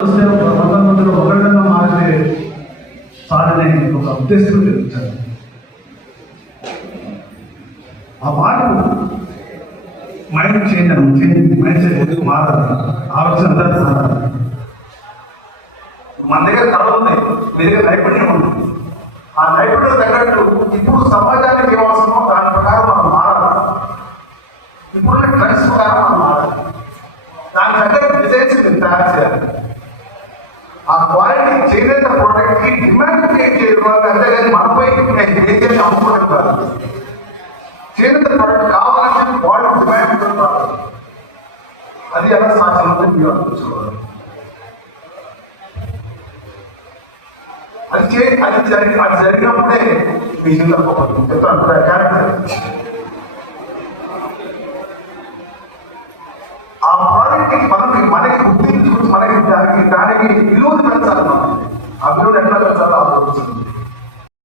మందిలో ఒకళ్ళగా మారితే చాలని ఒక ఉద్దేశం తెలుపుతాను. ఆ మాట మైండ్ చేంజ్ మైండ్ సెట్ మారాలి, ఆలోచన అందరూ మారాలి. మన దగ్గర కళ ఉంది, మీ దగ్గర నైపుణ్యం ఉంది. ఆ నైపుణ్యం తగ్గట్టు ఇప్పుడు సమాజానికి ఏం అవసరమో దాని ప్రకారం మనం మారాలి. ఇప్పుడున్న ట్రెండ్స్ ప్రకారం మనం మారాలి. దాని తగ్గట్టు డిజైన్స్ తయారు చేయాలి. ఆ క్వాలిటీ చేనేత ప్రోడక్ట్ కి డిమాండ్ క్రియేట్ చేయడం, అంతేగాని మనపై చేసి అమ్ముకోవడం కాదు. చేనేత ప్రోడక్ట్ కావాలంటే క్వాలిటీ డిమాండ్ కాదు. అది ఎలా సాధ్యమంటే మీరు ఆలోచించుకోవాలి. అది జరిగినప్పుడే మీ జిల్లా చెప్తాను క్యారెక్టర్. ఆ ప్రాడక్ట్ మనకి గుర్తించుకుంటే దానికి విలువను పెంచాలి. మనం ఆ విలువను ఎట్లా పెంచాలో ఆలోచించింది.